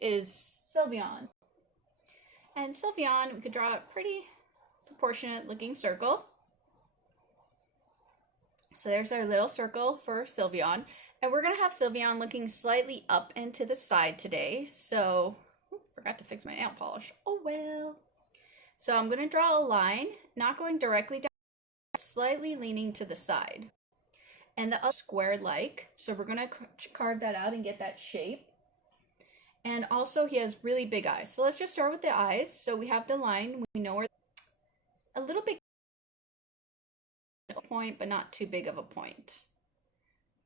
is Sylveon. And Sylveon, we could draw a pretty proportionate looking circle. So there's our little circle for Sylveon. And we're going to have Sylveon looking slightly up and to the side today. So, forgot to fix my nail polish. Oh well. So I'm going to draw a line, not going directly down, slightly leaning to the side. And the square-like. So we're going to carve that out and get that shape. And also he has really big eyes. So let's just start with the eyes. So we have the line. We know where a little bit point, but not too big of a point.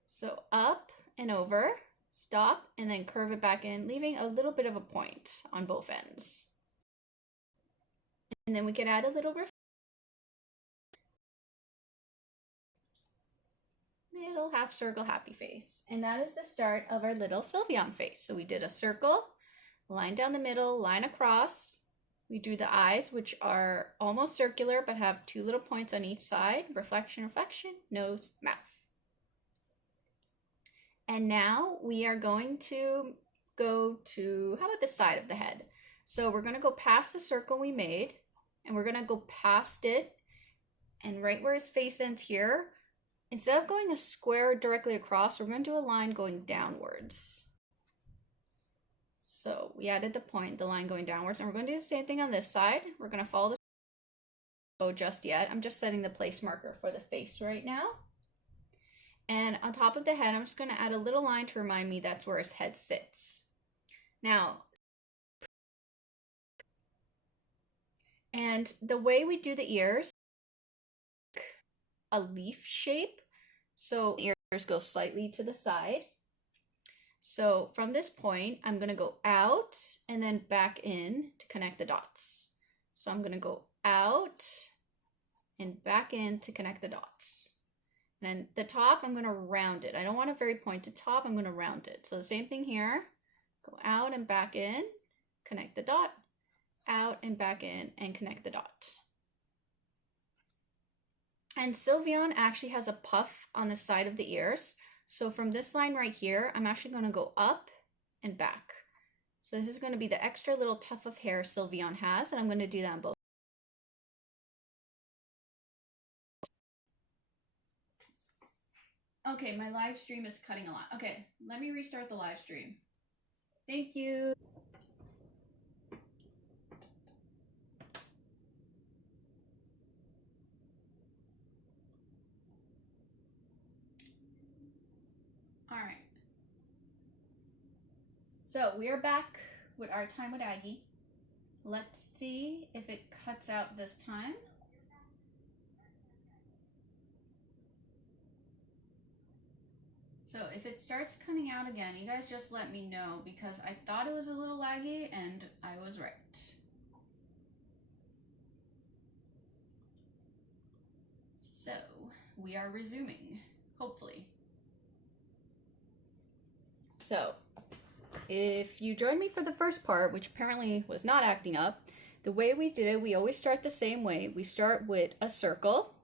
So up and over, stop, and then curve it back in, leaving a little bit of a point on both ends. And then we could add a little half circle happy face. And that is the start of our little Sylveon face. So we did a circle, line down the middle, line across. We drew the eyes, which are almost circular, but have two little points on each side. Reflection, reflection, nose, mouth. And now we are going to go to, how about the side of the head? So we're going to go past the circle we made, and we're going to go past it. And right where his face ends here, instead of going a square directly across, we're going to do a line going downwards. So we added the point, the line going downwards, and we're going to do the same thing on this side. We're going to follow the go just yet. I'm just setting the place marker for the face right now. And on top of the head, I'm just going to add a little line to remind me that's where his head sits. Now, and the way we do the ears, a leaf shape. So ears go slightly to the side. So from this point, I'm going to go out and then back in to connect the dots. So I'm going to go out and back in to connect the dots. And then the top, I'm going to round it. I don't want a very pointed top. I'm going to round it. So the same thing here. Go out and back in, connect the dot, out and back in, and connect the dot. And Sylveon actually has a puff on the side of the ears. So from this line right here, I'm actually going to go up and back. So this is going to be the extra little tuft of hair Sylveon has, and I'm going to do that on both. Okay, my live stream is cutting a lot. Okay, let me restart the live stream. Thank you. All right. So we are back with our time with Aggie. Let's see if it cuts out this time. So if it starts cutting out again, you guys just let me know, because I thought it was a little laggy and I was right. So we are resuming, hopefully. So if you joined me for the first part, which apparently was not acting up, the way we did it, we always start the same way. We start with a circle.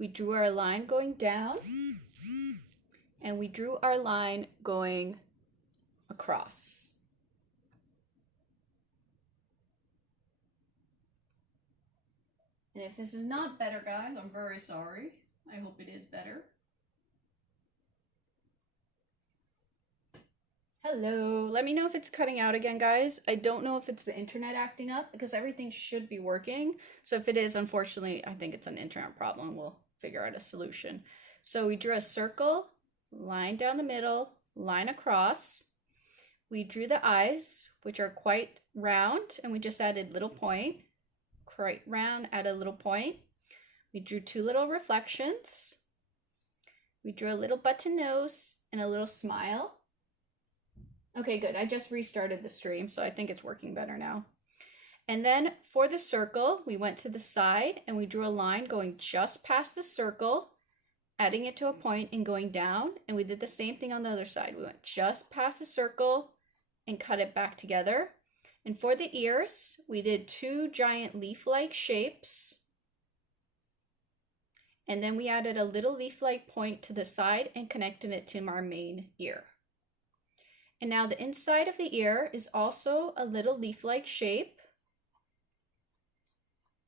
We drew our line going down, and we drew our line going across. And if this is not better, guys, I'm very sorry. I hope it is better. Hello, let me know if it's cutting out again, guys. I don't know if it's the internet acting up, because everything should be working. So if it is, unfortunately, I think it's an internet problem. We'll figure out a solution. So we drew a circle, line down the middle, line across. We drew the eyes, which are quite round, and we just added little point. Quite round, add a little point. We drew two little reflections. We drew a little button nose and a little smile. Okay, good. I just restarted the stream, so I think it's working better now. And then for the circle, we went to the side and we drew a line going just past the circle, adding it to a point and going down. And we did the same thing on the other side. We went just past the circle and cut it back together. And for the ears, we did two giant leaf-like shapes. And then we added a little leaf-like point to the side and connected it to our main ear. And now the inside of the ear is also a little leaf-like shape,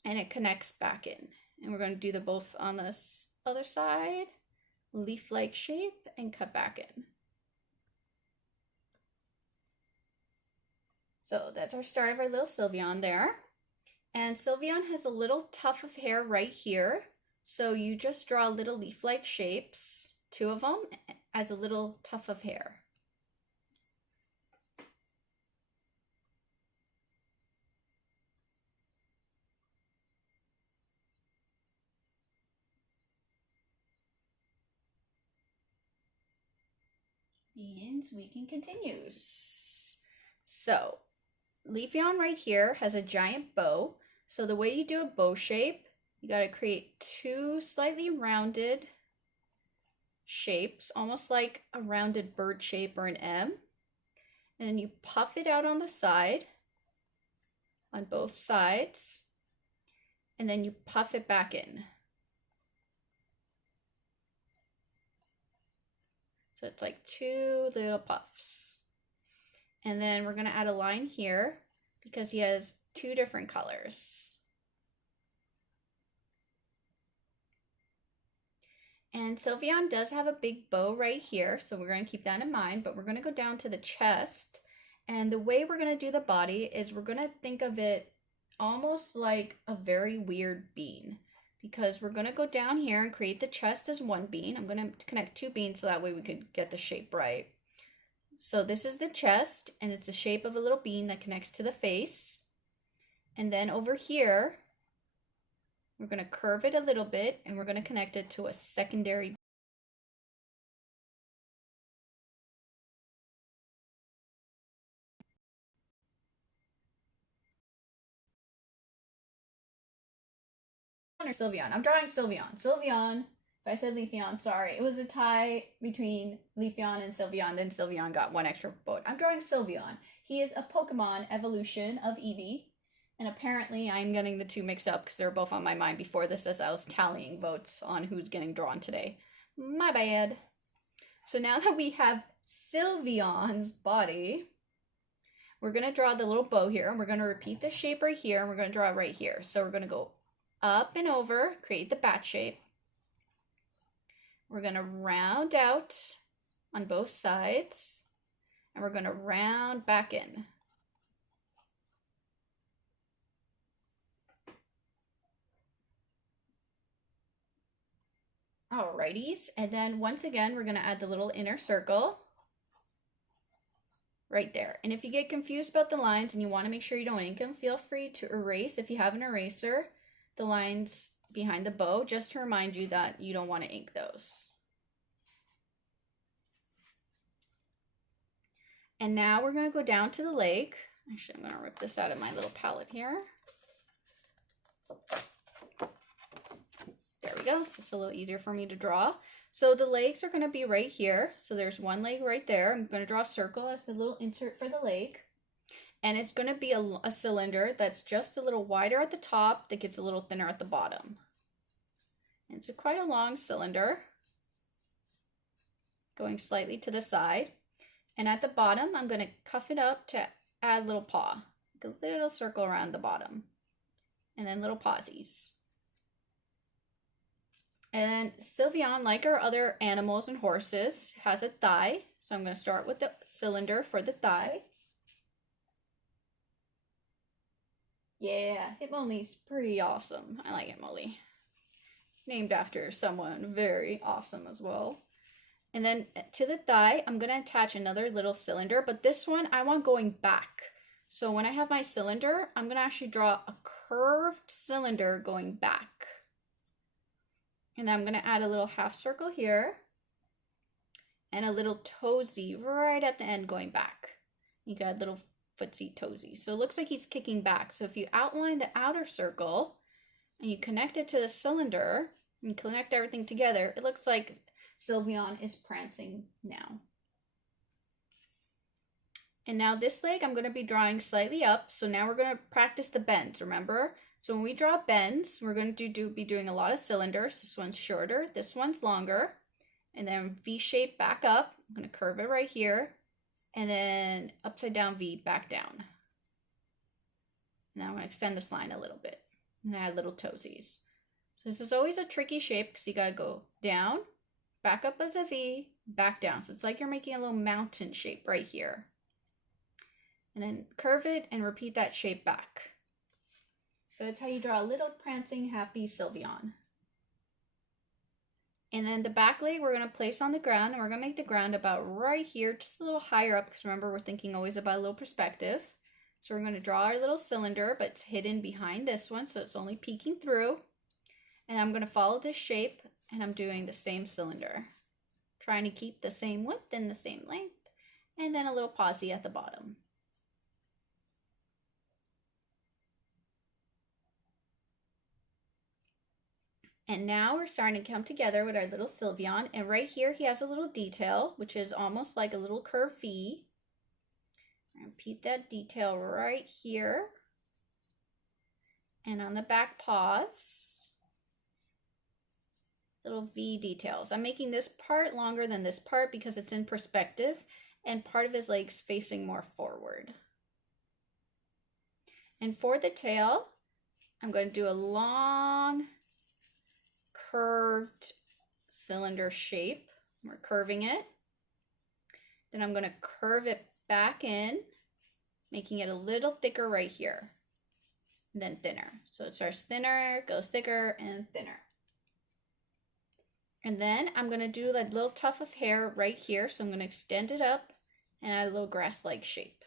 and it connects back in. And we're going to do the both on this other side, leaf-like shape, and cut back in. So that's our start of our little Sylveon there. And Sylveon has a little tuft of hair right here. So you just draw little leaf-like shapes, 2 of them, as a little tuft of hair. And we can continue. So, Leafeon right here has a giant bow. So the way you do a bow shape, you got to create 2 slightly rounded shapes, almost like a rounded bird shape or an M. And then you puff it out on the side, on both sides, and then you puff it back in. So it's like 2 little puffs. And then we're going to add a line here because he has 2 different colors. And Sylveon does have a big bow right here, so we're going to keep that in mind, but we're going to go down to the chest. And the way we're going to do the body is we're going to think of it almost like a very weird bean, because we're going to go down here and create the chest as 1 bean. I'm going to connect 2 beans so that way we could get the shape right. So this is the chest, and it's the shape of a little bean that connects to the face. And then over here, we're going to curve it a little bit, and we're going to connect it to a secondary. Or Sylveon. I'm drawing Sylveon. Sylveon. If I said Leafeon, sorry. It was a tie between Leafeon and Sylveon. Then Sylveon got 1 extra vote. I'm drawing Sylveon. He is a Pokemon evolution of Eevee. And apparently I'm getting the 2 mixed up because they were both on my mind before this as I was tallying votes on who's getting drawn today. My bad. So now that we have Sylveon's body, we're going to draw the little bow here. And we're going to repeat the shape right here. And we're going to draw it right here. So we're going to go up and over, create the bat shape. We're going to round out on both sides, and we're going to round back in. Alrighties, and then once again, we're going to add the little inner circle right there. And if you get confused about the lines and you want to make sure you don't ink them, feel free to erase, if you have an eraser, the lines behind the bow, just to remind you that you don't want to ink those. And now we're going to go down to the leg. Actually, I'm going to rip this out of my little palette here. There we go. So it's a little easier for me to draw. So the legs are going to be right here. So there's 1 leg right there. I'm going to draw a circle as the little insert for the leg. And it's going to be a cylinder that's just a little wider at the top that gets a little thinner at the bottom. And it's quite a long cylinder, going slightly to the side. And at the bottom, I'm going to cuff it up to add a little paw. A little circle around the bottom. And then little pawsies. And Sylveon, like our other animals and horses, has a thigh. So I'm going to start with the cylinder for the thigh. Yeah, Hitmonlee's pretty awesome. I like Hitmonlee. Named after someone very awesome as well. And then to the thigh, I'm going to attach another little cylinder, but this one I want going back. So when I have my cylinder, I'm going to actually draw a curved cylinder going back. And then I'm going to add a little half circle here and a little toesy right at the end going back. You got little footsie toesy. So it looks like he's kicking back. So if you outline the outer circle and you connect it to the cylinder and connect everything together, it looks like Sylveon is prancing now. And now this leg I'm going to be drawing slightly up. So now we're going to practice the bends, remember? So when we draw bends, we're going to be doing a lot of cylinders. This one's shorter, this one's longer. And then V shape back up. I'm going to curve it right here. and then upside down V back down. And now I'm going to extend this line a little bit and add little toesies. So this is always a tricky shape because you got to go down, back up as a V, back down. So it's like you're making a little mountain shape right here. And then curve it and repeat that shape back. So that's how you draw a little prancing happy Sylveon. And then the back leg we're going to place on the ground, and we're going to make the ground about right here, just a little higher up, because remember we're thinking always about a little perspective. So we're going to draw our little cylinder, but it's hidden behind this one, so it's only peeking through. And I'm going to follow this shape, and I'm doing the same cylinder, trying to keep the same width and the same length, and then a little pausey at the bottom. And now we're starting to come together with our little Sylveon, and right here he has a little detail, which is almost like a little curved V. Repeat that detail right here. And on the back paws, little V details. I'm making this part longer than this part because it's in perspective, and part of his leg's facing more forward. And for the tail, I'm going to do a long curved cylinder shape. We're curving it. Then I'm going to curve it back in, making it a little thicker right here, and then thinner. So it starts thinner, goes thicker, and thinner. And then I'm going to do that little tuft of hair right here. So I'm going to extend it up and add a little grass-like shape.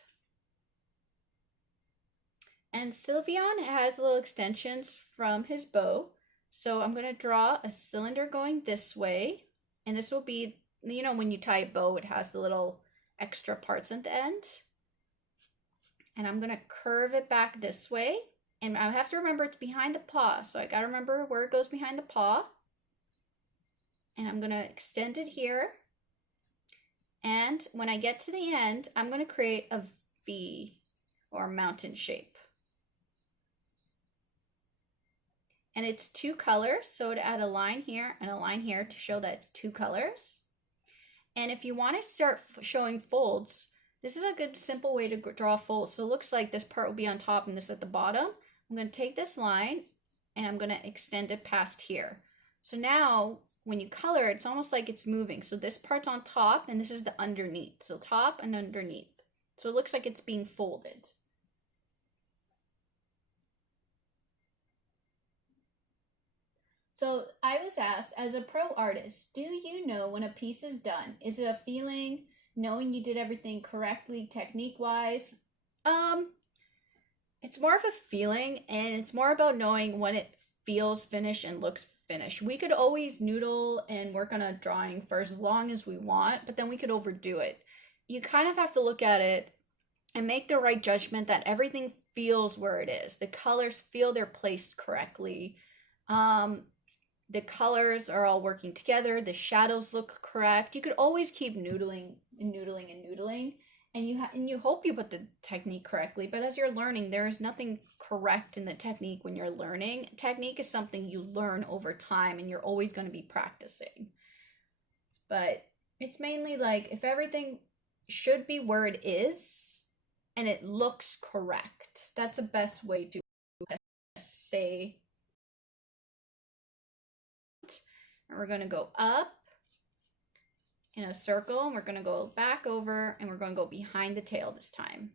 And Sylveon has little extensions from his bow. So I'm going to draw a cylinder going this way, and this will be, you know, when you tie a bow, it has the little extra parts at the end. And I'm going to curve it back this way, and I have to remember it's behind the paw, so I got to remember where it goes behind the paw. And I'm going to extend it here, and when I get to the end, I'm going to create a V or mountain shape. And it's two colors, so to add a line here and a line here to show that it's two colors. And if you want to start showing folds, this is a good simple way to draw folds. So it looks like this part will be on top and this at the bottom. I'm going to take this line and I'm going to extend it past here. So now when you color, it's almost like it's moving. So this part's on top and this is the underneath. So top and underneath. So it looks like it's being folded. So I was asked, as a pro artist, do you know when a piece is done? Is it a feeling, knowing you did everything correctly technique-wise? It's more of a feeling, and it's more about knowing when it feels finished and looks finished. We could always noodle and work on a drawing for as long as we want, but then we could overdo it. You kind of have to look at it and make the right judgment that everything feels where it is. The colors feel they're placed correctly. The colors are all working together. The shadows look correct. You could always keep noodling and noodling and noodling, and you hope you put the technique correctly. But as you're learning, there is nothing correct in the technique when you're learning. Technique is something you learn over time, and you're always going to be practicing. But it's mainly like if everything should be where it is and it looks correct. That's the best way to say. And we're going to go up in a circle, and we're going to go back over, and we're going to go behind the tail this time.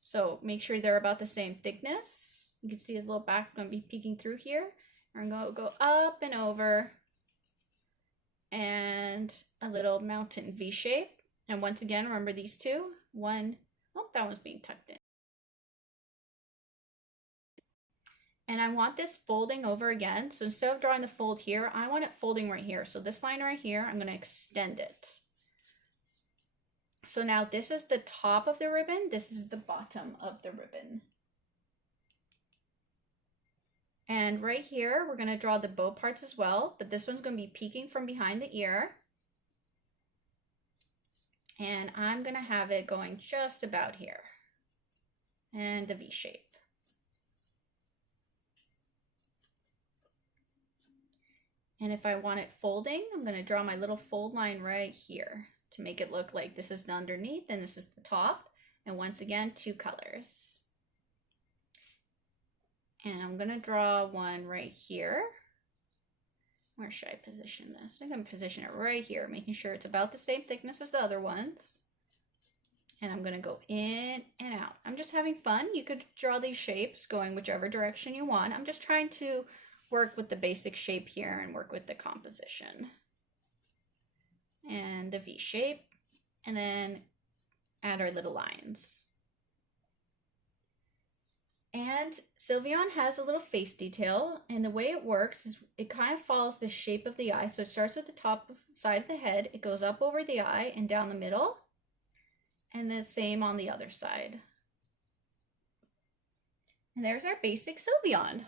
So make sure they're about the same thickness. You can see his little back going to be peeking through here. We're going to go up and over, and a little mountain V shape. And once again, remember these two. One, oh, that one's being tucked in. And I want this folding over again. So instead of drawing the fold here, I want it folding right here. So this line right here, I'm going to extend it. So now this is the top of the ribbon. This is the bottom of the ribbon. And right here, we're going to draw the bow parts as well, but this one's going to be peeking from behind the ear. And I'm going to have it going just about here. And the V shape. And if I want it folding, I'm going to draw my little fold line right here to make it look like this is the underneath and this is the top. And once again, 2 colors. And I'm gonna draw one right here. Where should I position this? I'm gonna position it right here, making sure it's about the same thickness as the other ones. And I'm gonna go in and out. I'm just having fun. You could draw these shapes going whichever direction you want. I'm just trying to work with the basic shape here and work with the composition. And the V shape, and then add our little lines. And Sylveon has a little face detail, and the way it works is it kind of follows the shape of the eye. So it starts with the top of the side of the head, it goes up over the eye and down the middle, and the same on the other side. And there's our basic Sylveon.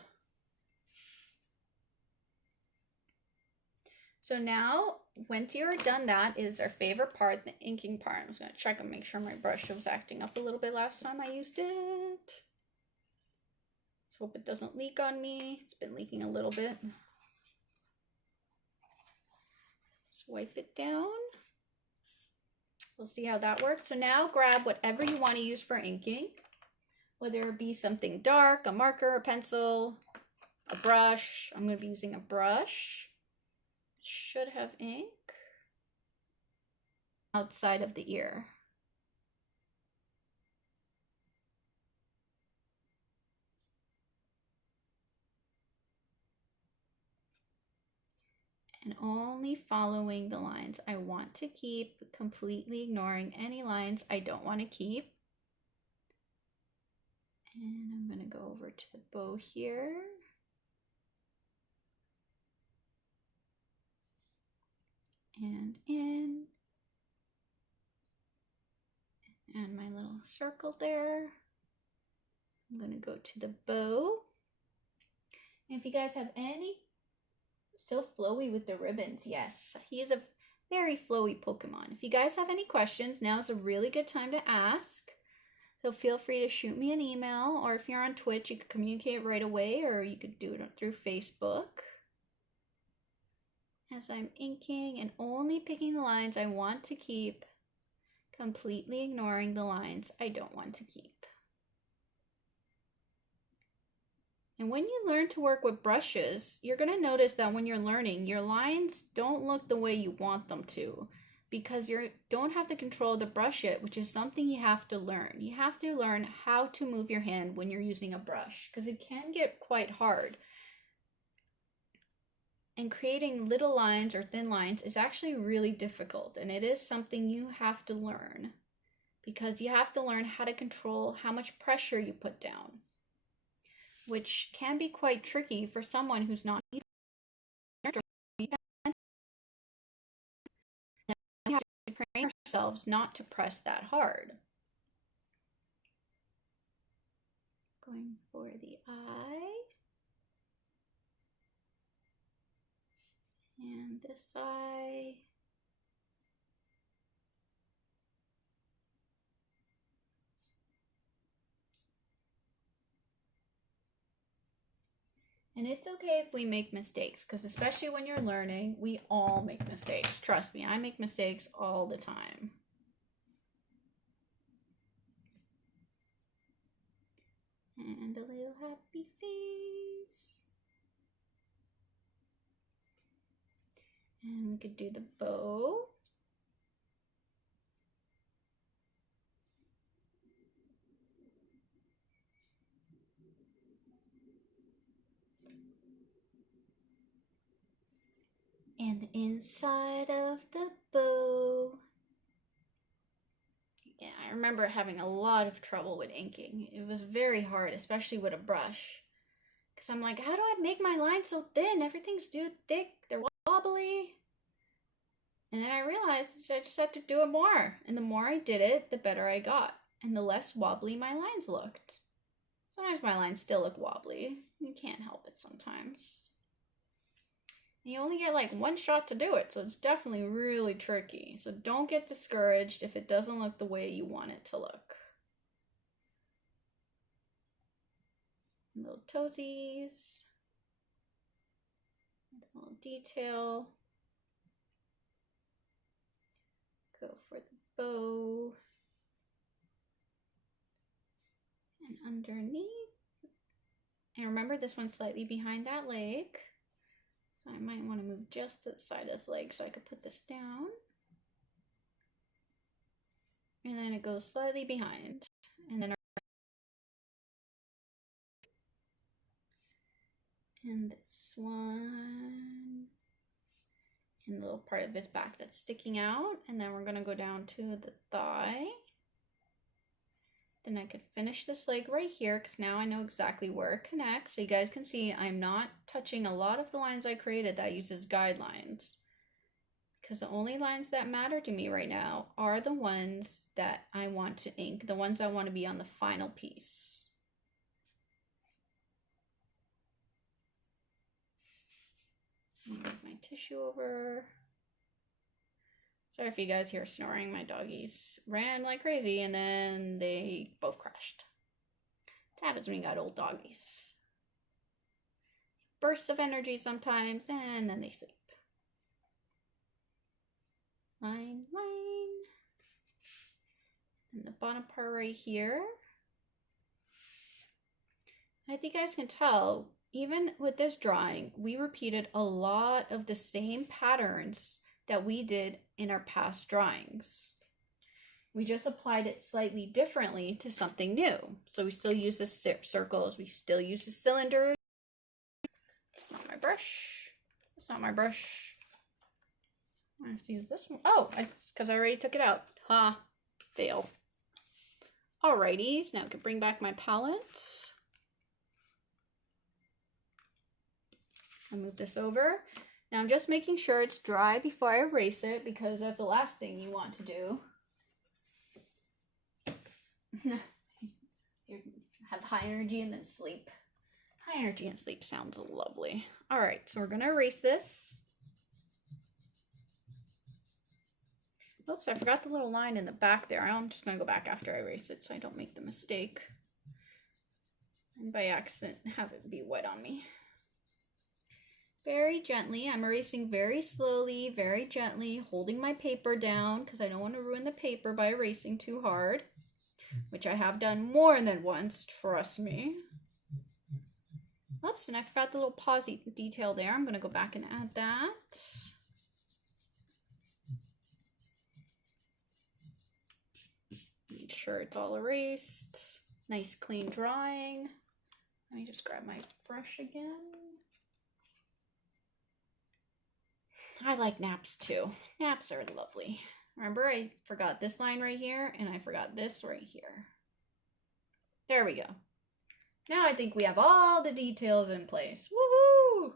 So now, once you're done, that is our favorite part, the inking part. I'm just gonna check and make sure my brush was acting up a little bit last time I used it. Let's hope it doesn't leak on me. It's been leaking a little bit. Just wipe it down. We'll see how that works. So now grab whatever you want to use for inking, whether it be something dark, a marker, a pencil, a brush. I'm going to be using a brush. It should have ink outside of the ear. And only following the lines I want to keep, completely ignoring any lines I don't want to keep. And I'm going to go over to the bow here. And in. And my little circle there. I'm going to go to the bow. And if you guys have any, so flowy with the ribbons, yes. He is a very flowy Pokemon. If you guys have any questions, now's a really good time to ask. So feel free to shoot me an email, or if you're on Twitch, you could communicate right away, or you could do it through Facebook. As I'm inking and only picking the lines I want to keep, completely ignoring the lines I don't want to keep. And when you learn to work with brushes, you're going to notice that when you're learning, your lines don't look the way you want them to, because you don't have the control of the brush yet, which is something you have to learn. You have to learn how to move your hand when you're using a brush, because it can get quite hard. And creating little lines or thin lines is actually really difficult, and it is something you have to learn, because you have to learn how to control how much pressure you put down, which can be quite tricky for someone who's not used to it. We have to train ourselves not to press that hard. Going for the eye. And this eye. And it's okay if we make mistakes, because especially when you're learning, we all make mistakes. Trust me, I make mistakes all the time. And a little happy face. And we could do the bow. And the inside of the bow. Yeah, I remember having a lot of trouble with inking. It was very hard, especially with a brush. Because I'm like, how do I make my lines so thin? Everything's too thick, they're wobbly. And then I realized I just had to do it more. And the more I did it, the better I got. And the less wobbly my lines looked. Sometimes my lines still look wobbly. You can't help it sometimes. You only get like one shot to do it, so it's definitely really tricky. So don't get discouraged if it doesn't look the way you want it to look. Little toesies. Little detail. Go for the bow. And underneath. And remember, this one's slightly behind that leg. So I might want to move just to the side of this leg so I could put this down. And then it goes slightly behind. And then and this one. And the little part of his back that's sticking out. And then we're going to go down to the thigh. Then I could finish this leg right here because now I know exactly where it connects. So you guys can see I'm not touching a lot of the lines I created that uses guidelines. Because the only lines that matter to me right now are the ones that I want to ink, the ones that want to be on the final piece. Move my tissue over. Sorry if you guys hear snoring. My doggies ran like crazy and then they both crashed. It happens when you got old doggies. Bursts of energy sometimes and then they sleep. Line, line. And the bottom part right here. I think you guys can tell, even with this drawing, we repeated a lot of the same patterns that we did in our past drawings. We just applied it slightly differently to something new. So we still use the circles, we still use the cylinders. It's not my brush. It's not my brush. I have to use this one. Oh, it's because I already took it out. Ha, fail. Alrighty, so now I can bring back my palette. I'll move this over. Now I'm just making sure it's dry before I erase it because that's the last thing you want to do. Have high energy and then sleep. High energy and sleep sounds lovely. All right, so we're gonna erase this. Oops, I forgot the little line in the back there. I'm just gonna go back after I erase it so I don't make the mistake and by accident have it be wet on me. Very gently, I'm erasing very slowly, very gently, holding my paper down because I don't want to ruin the paper by erasing too hard, which I have done more than once, trust me. Oops, and I forgot the little pause detail there. I'm going to go back and add that. Make sure it's all erased. Nice clean drawing. Let me just grab my brush again. I like naps too. Naps are lovely. Remember, I forgot this line right here, and I forgot this right here. There we go. Now I think we have all the details in place. Woohoo!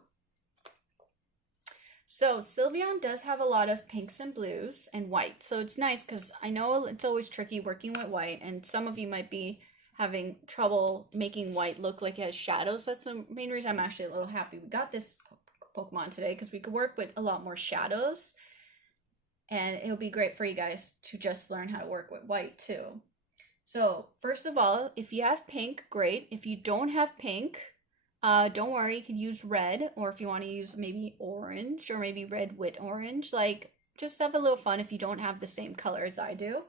So Sylveon does have a lot of pinks and blues and white. So it's nice because I know it's always tricky working with white, and some of you might be having trouble making white look like it has shadows. That's the main reason I'm actually a little happy we got this Pokemon today, because we could work with a lot more shadows, and it'll be great for you guys to just learn how to work with white too. So first of all, if you have pink, great. If you don't have pink, don't worry, you can use red, or if you want to use maybe orange or maybe red with orange, like just have a little fun if you don't have the same color as I do.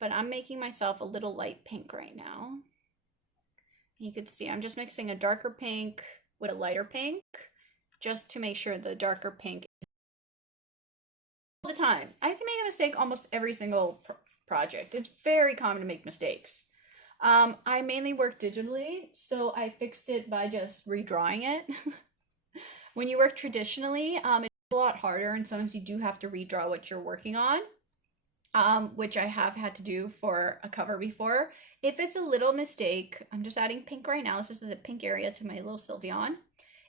But I'm making myself a little light pink right now. You can see I'm just mixing a darker pink with a lighter pink, just to make sure the darker pink is all the time. I can make a mistake almost every single project. It's very common to make mistakes. I mainly work digitally, so I fixed it by just redrawing it. When you work traditionally, it's a lot harder, and sometimes you do have to redraw what you're working on, which I have had to do for a cover before. If it's a little mistake, I'm just adding pink right now. This is the pink area to my little Sylveon.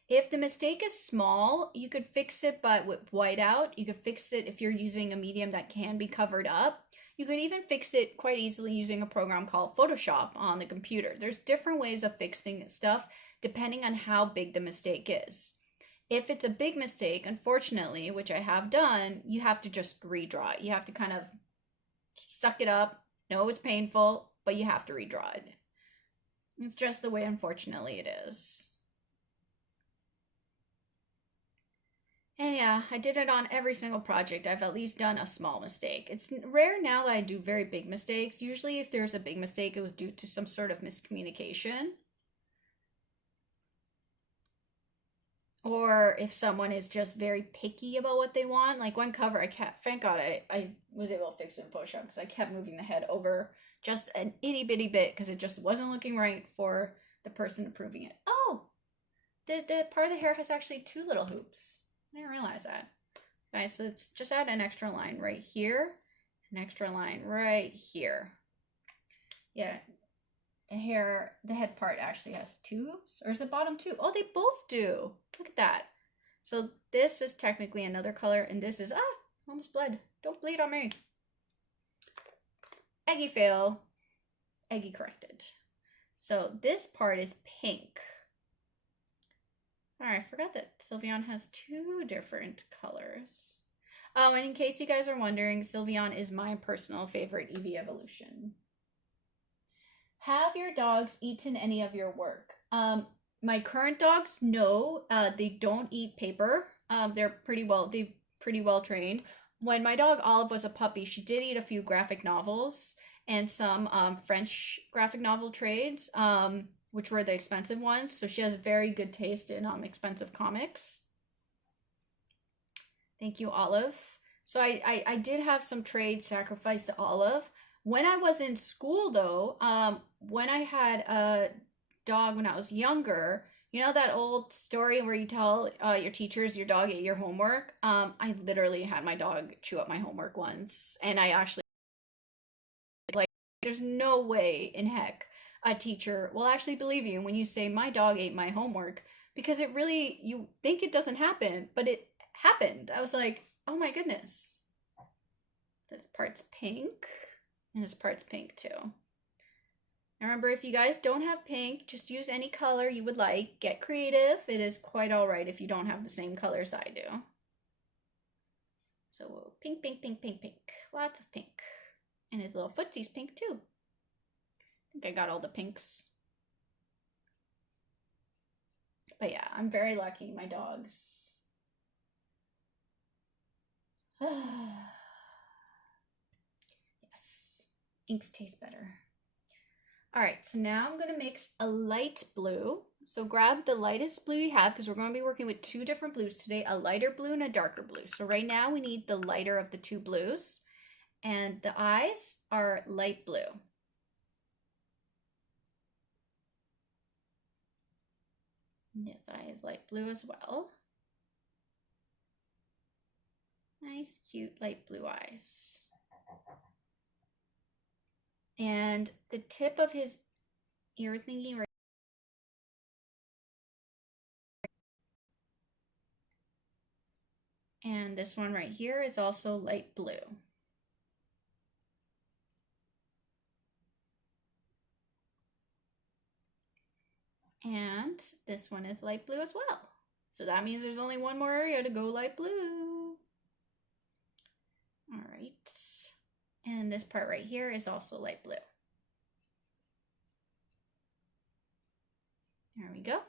If the mistake is small, you could fix it but with white out. You could fix it if you're using a medium that can be covered up. You could even fix it quite easily using a program called Photoshop on the computer. There's different ways of fixing stuff depending on how big the mistake is. If it's a big mistake, unfortunately, which I have done, you have to just redraw it. You have to kind of suck it up. No, it's painful, but you have to redraw it. It's just the way, unfortunately, it is. And yeah, I did it on every single project. I've at least done a small mistake. It's rare now that I do very big mistakes. Usually if there's a big mistake, it was due to some sort of miscommunication. Or if someone is just very picky about what they want. Like one cover, I kept, thank God I was able to fix it in Photoshop because I kept moving the head over just an itty bitty bit because it just wasn't looking right for the person approving it. Oh, the part of the hair has actually two little hoops. I didn't realize that. Okay, so it's just add an extra line right here, an extra line right here. Yeah, the head part actually has two hoops, or is the bottom two? Oh, they both do. Look at that. So this is technically another color, and this is, almost bled. Don't bleed on me. Eggy fail. Eggy corrected. So this part is pink. All right, I forgot that Sylveon has two different colors. Oh, and in case you guys are wondering, Sylveon is my personal favorite Eevee evolution. Have your dogs eaten any of your work? My current dogs, no, they don't eat paper. They're pretty well trained. When my dog Olive was a puppy, she did eat a few graphic novels and some French graphic novel trades, which were the expensive ones. So she has very good taste in expensive comics. Thank you, Olive. So I did have some trades sacrificed to Olive. When I was in school, though, when I had a dog when I was younger, you know that old story where you tell your teachers your dog ate your homework? I literally had my dog chew up my homework once, and I actually, like, there's no way in heck a teacher will actually believe you when you say my dog ate my homework, because it really, you think it doesn't happen, but it happened. I was like, oh my goodness. This part's pink, and this part's pink too. And remember, if you guys don't have pink, just use any color you would like. Get creative. It is quite all right if you don't have the same colors I do. So pink, pink, pink, pink, pink. Lots of pink. And his little footsy's pink too. I think I got all the pinks. But yeah, I'm very lucky. My dogs. Yes. Inks taste better. All right, so now I'm gonna mix a light blue. So grab the lightest blue you have because we're gonna be working with two different blues today, a lighter blue and a darker blue. So right now we need the lighter of the two blues, and the eyes are light blue. And this eye is light blue as well. Nice, cute light blue eyes. And the tip of his ear thingy right. And this one right here is also light blue. And this one is light blue as well. So that means there's only one more area to go light blue. All right. And this part right here is also light blue. There we go.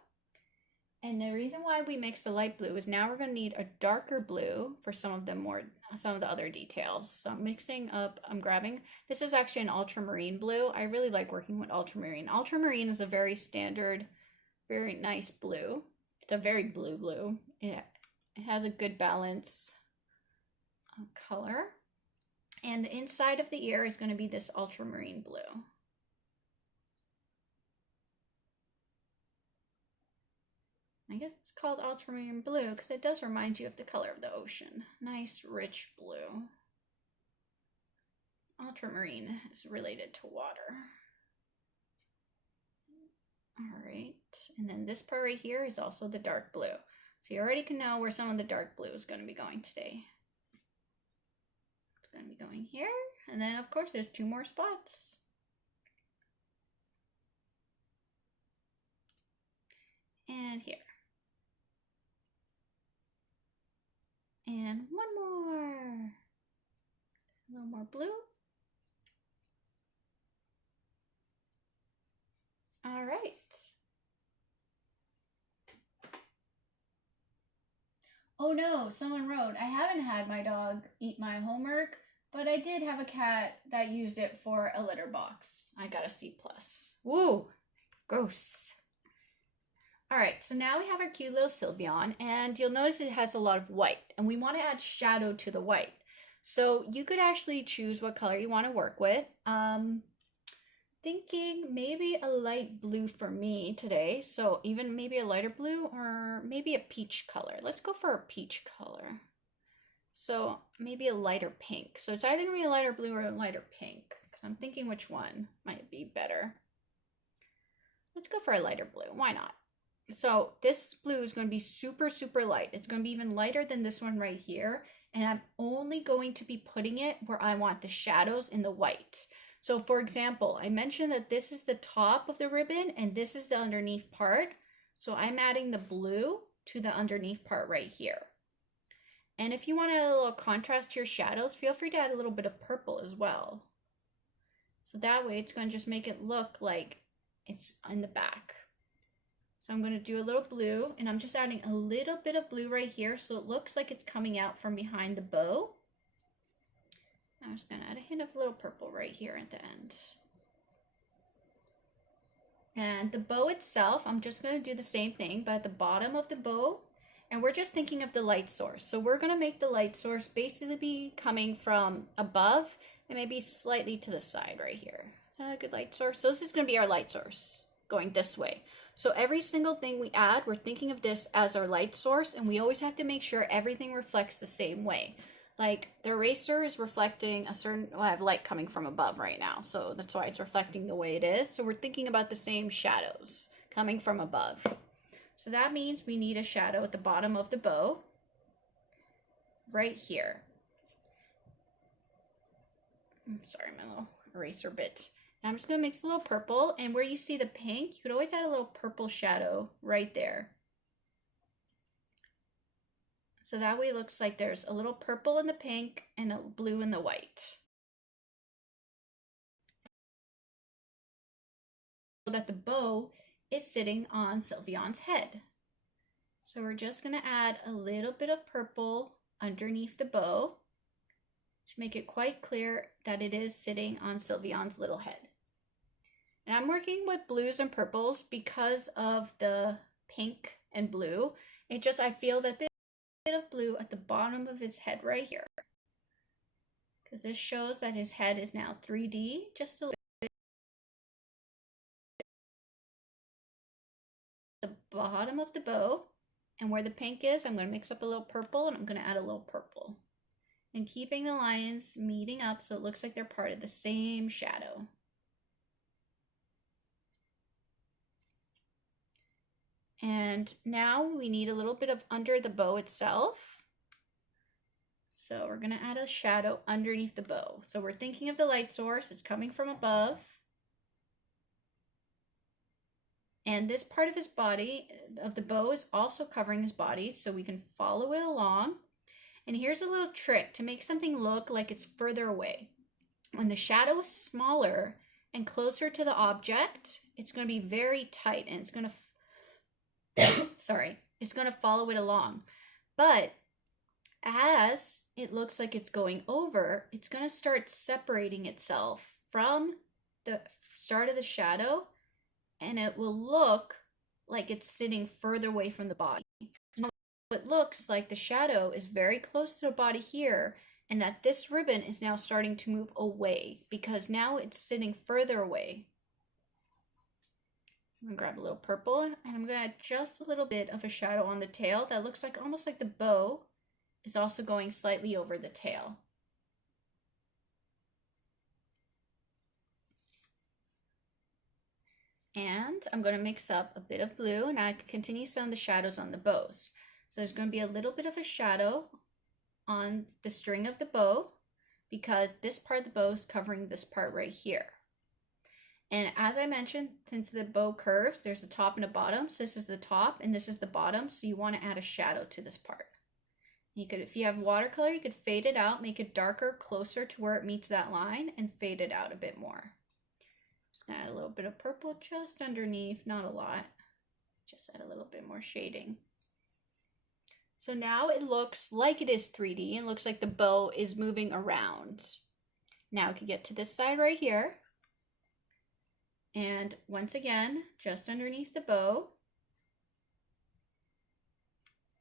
And the reason why we mixed the light blue is now we're going to need a darker blue for some of the other details. So I'm mixing up, I'm grabbing, this is actually an ultramarine blue. I really like working with ultramarine. Ultramarine is a very standard, very nice blue. It's a very blue. It has a good balance of color. And the inside of the ear is going to be this ultramarine blue. I guess it's called ultramarine blue because it does remind you of the color of the ocean. Nice, rich blue. Ultramarine is related to water. All right, and then this part right here is also the dark blue. So you already can know where some of the dark blue is going to be going today. It's going to be going here, and then of course there's two more spots. And here. And one more. A little more blue. All right. Oh no, someone wrote, I haven't had my dog eat my homework, but I did have a cat that used it for a litter box. I got a C+. Woo, gross. All right, so now we have our cute little Sylveon, and you'll notice it has a lot of white, and we want to add shadow to the white. So you could actually choose what color you want to work with. Thinking maybe a light blue for me today. So even maybe a lighter blue or maybe a peach color. Let's go for a peach color. So maybe a lighter pink. So it's either gonna be a lighter blue or a lighter pink, because I'm thinking which one might be better. Let's go for a lighter blue. Why not? So this blue is going to be super, super light. It's going to be even lighter than this one right here. And I'm only going to be putting it where I want the shadows in the white. So for example, I mentioned that this is the top of the ribbon and this is the underneath part. So I'm adding the blue to the underneath part right here. And if you want to add a little contrast to your shadows, feel free to add a little bit of purple as well. So that way it's going to just make it look like it's in the back. So I'm going to do a little blue, and I'm just adding a little bit of blue right here so it looks like it's coming out from behind the bow. I'm just going to add a hint of a little purple right here at the end. And the bow itself, I'm just going to do the same thing, but at the bottom of the bow, and we're just thinking of the light source. So we're going to make the light source basically be coming from above and maybe slightly to the side right here. A good light source. So this is going to be our light source going this way. So every single thing we add, we're thinking of this as our light source, and we always have to make sure everything reflects the same way. Like the eraser is reflecting a certain, well, I have light coming from above right now, so that's why it's reflecting the way it is. So we're thinking about the same shadows coming from above. So that means we need a shadow at the bottom of the bow right here. Sorry, my little eraser bit. I'm just going to mix a little purple, and where you see the pink, you could always add a little purple shadow right there. So that way it looks like there's a little purple in the pink and a blue in the white. So that the bow is sitting on Sylveon's head. So we're just going to add a little bit of purple underneath the bow to make it quite clear that it is sitting on Sylveon's little head. And I'm working with blues and purples because of the pink and blue. I feel that bit of blue at the bottom of his head right here. Because this shows that his head is now 3D, just a little bit. The bottom of the bow, and where the pink is, I'm going to mix up a little purple, and I'm going to add a little purple. And keeping the lines meeting up so it looks like they're part of the same shadow. And now we need a little bit of under the bow itself. So we're going to add a shadow underneath the bow. So we're thinking of the light source. It's coming from above. And this part of his body, of the bow, is also covering his body, so we can follow it along. And here's a little trick to make something look like it's further away. When the shadow is smaller and closer to the object, it's going to be very tight, and it's going to it's going to follow it along. But as it looks like it's going over, it's going to start separating itself from the start of the shadow, and it will look like it's sitting further away from the body. So it looks like the shadow is very close to the body here, and that this ribbon is now starting to move away because now it's sitting further away. I'm going to grab a little purple, and I'm going to add just a little bit of a shadow on the tail that looks like almost like the bow is also going slightly over the tail. And I'm going to mix up a bit of blue, and I can continue some of the shadows on the bows. So there's going to be a little bit of a shadow on the string of the bow because this part of the bow is covering this part right here. And as I mentioned, since the bow curves, there's a top and a bottom. So this is the top and this is the bottom. So you want to add a shadow to this part. You could, if you have watercolor, you could fade it out, make it darker, closer to where it meets that line, and fade it out a bit more. Just gonna add a little bit of purple just underneath, not a lot. Just add a little bit more shading. So now it looks like it is 3D and looks like the bow is moving around. Now we can get to this side right here. And once again, just underneath the bow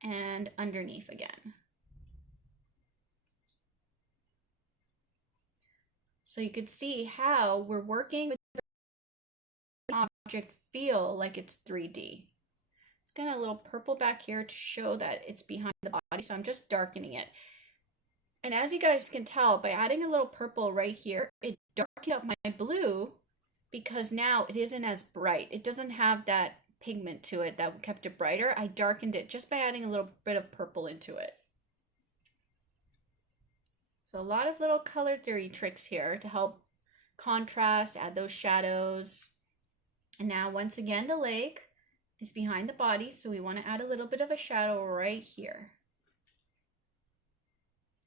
and underneath again. So you could see how we're working with the object feel like it's 3D. It's got a little purple back here to show that it's behind the body, so I'm just darkening it. And as you guys can tell, by adding a little purple right here, it darkened up my blue because now it isn't as bright. It doesn't have that pigment to it that kept it brighter. I darkened it just by adding a little bit of purple into it. So a lot of little color theory tricks here to help contrast, add those shadows. And now once again, the leg is behind the body, so we want to add a little bit of a shadow right here.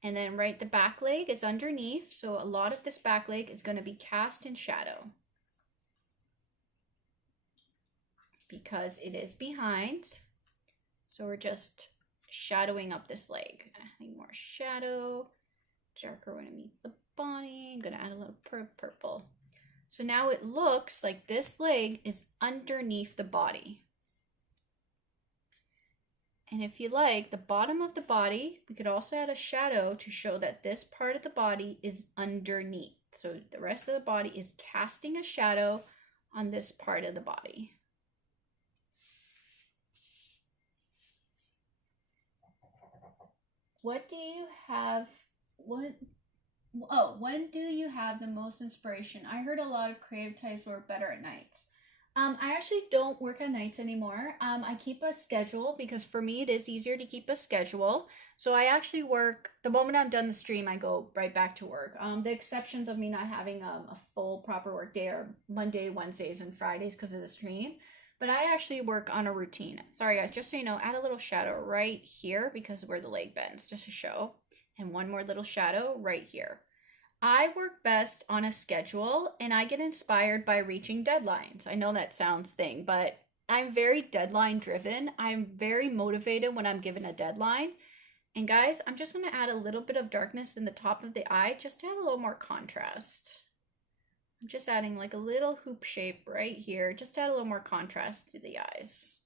And then the back leg is underneath, so a lot of this back leg is going to be cast in shadow because it is behind. So we're just shadowing up this leg. Adding more shadow, darker underneath the body. I'm going to add a little purple. So now it looks like this leg is underneath the body. And if you like, the bottom of the body, we could also add a shadow to show that this part of the body is underneath. So the rest of the body is casting a shadow on this part of the body. What do you have, when do you have the most inspiration? I heard a lot of creative types work better at nights. I actually don't work at nights anymore. I keep a schedule because for me it is easier to keep a schedule. So I actually work, the moment I'm done the stream, I go right back to work. The exceptions of me not having a full proper work day are Monday, Wednesdays, and Fridays because of the stream. But I actually work on a routine. Sorry guys, just so you know, add a little shadow right here because of where the leg bends, just to show. And one more little shadow right here. I work best on a schedule and I get inspired by reaching deadlines. I know that sounds thing, but I'm very deadline driven. I'm very motivated when I'm given a deadline. And guys, I'm just going to add a little bit of darkness in the top of the eye just to add a little more contrast. I'm just adding like a little hoop shape right here just to add a little more contrast to the eyes.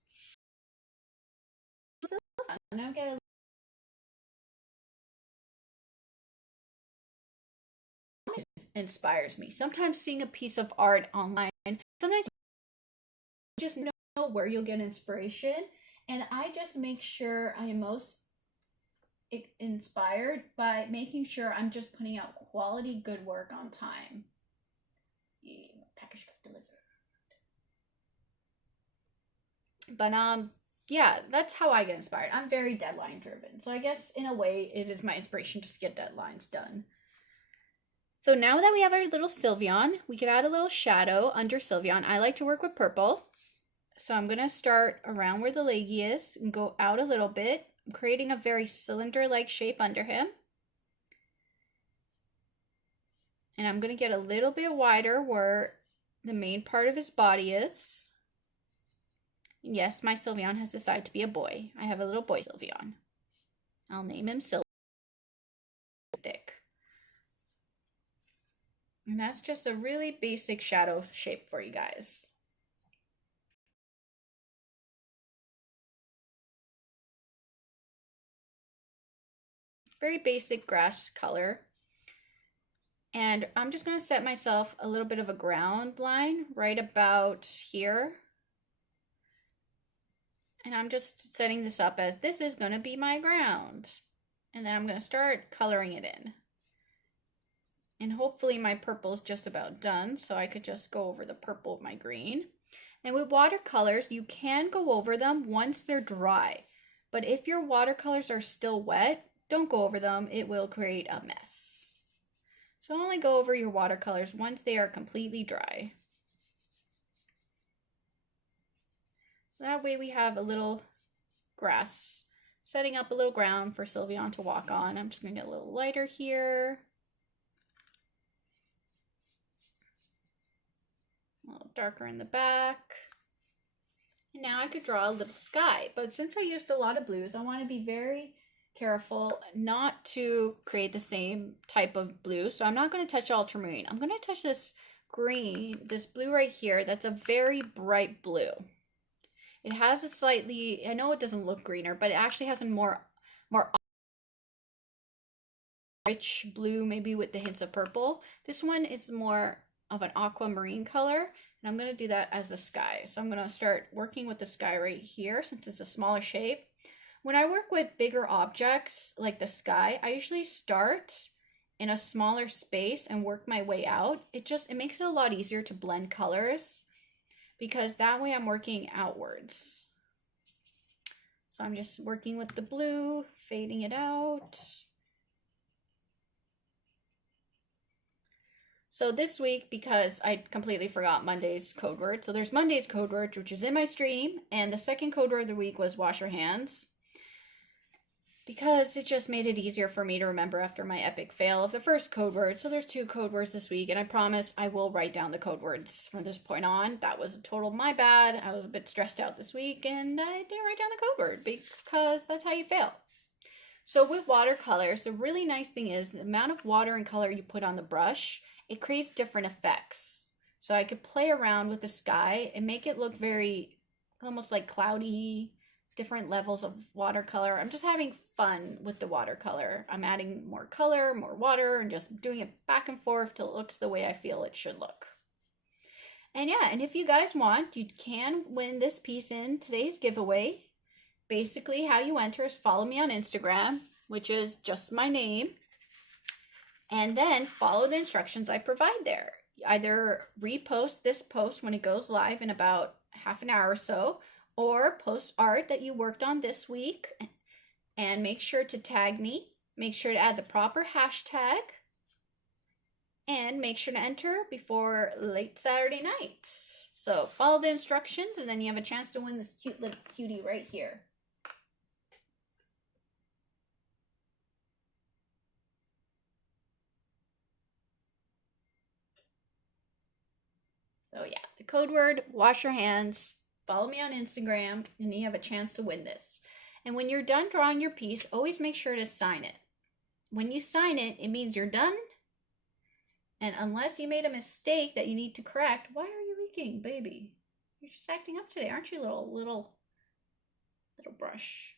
Now get a inspires me. Sometimes seeing a piece of art online, sometimes you just know where you'll get inspiration. And I just make sure I am most inspired by making sure I'm just putting out quality good work on time. Package got delivered. But yeah, that's how I get inspired. I'm very deadline driven. So I guess in a way it is my inspiration just to get deadlines done. So now that we have our little Sylveon, we could add a little shadow under Sylveon. I like to work with purple. So I'm going to start around where the leggy is and go out a little bit. I'm creating a very cylinder-like shape under him. And I'm going to get a little bit wider where the main part of his body is. And yes, my Sylveon has decided to be a boy. I have a little boy Sylveon. I'll name him Sylveon. Thick. And that's just a really basic shadow shape for you guys. Very basic grass color. And I'm just going to set myself a little bit of a ground line right about here. And I'm just setting this up as this is going to be my ground. And then I'm going to start coloring it in. And hopefully my purple is just about done, so I could just go over the purple of my green. And with watercolors, you can go over them once they're dry. But if your watercolors are still wet, don't go over them. It will create a mess. So only go over your watercolors once they are completely dry. That way we have a little grass, setting up a little ground for Sylveon to walk on. I'm just going to get a little lighter here. A little darker in the back. And now I could draw a little sky, but since I used a lot of blues, I want to be very careful not to create the same type of blue. So I'm not going to touch ultramarine. I'm going to touch this green, this blue right here. That's a very bright blue. It has a slightly, I know it doesn't look greener, but it actually has a more rich blue, maybe with the hints of purple. This one is more of an aquamarine color, and I'm going to do that as the sky. So I'm going to start working with the sky right here since it's a smaller shape. When I work with bigger objects like the sky, I usually start in a smaller space and work my way out. It makes it a lot easier to blend colors because that way I'm working outwards. So I'm just working with the blue, fading it out. So this week, because I completely forgot Monday's code word, so there's Monday's code word, which is in my stream, and the second code word of the week was wash your hands, because it just made it easier for me to remember after my epic fail of the first code word. So there's 2 code words this week, and I promise I will write down the code words from this point on. That was a total my bad. I was a bit stressed out this week, and I didn't write down the code word because that's how you fail. So with watercolors, the really nice thing is the amount of water and color you put on the brush, it creates different effects. So I could play around with the sky and make it look very, almost like cloudy, different levels of watercolor. I'm just having fun with the watercolor. I'm adding more color, more water, and just doing it back and forth till it looks the way I feel it should look. And yeah, and if you guys want, you can win this piece in today's giveaway. Basically, how you enter is follow me on Instagram, which is just my name, and then follow the instructions I provide there. Either repost this post when it goes live in about half an hour or so, or post art that you worked on this week, and make sure to tag me. Make sure to add the proper hashtag, and make sure to enter before late Saturday night. So follow the instructions, and then you have a chance to win this cute little cutie right here. So yeah, the code word, wash your hands, follow me on Instagram, and you have a chance to win this. And when you're done drawing your piece, always make sure to sign it. When you sign it, it means you're done. And unless you made a mistake that you need to correct, why are you leaking, baby? You're just acting up today, aren't you, little brush?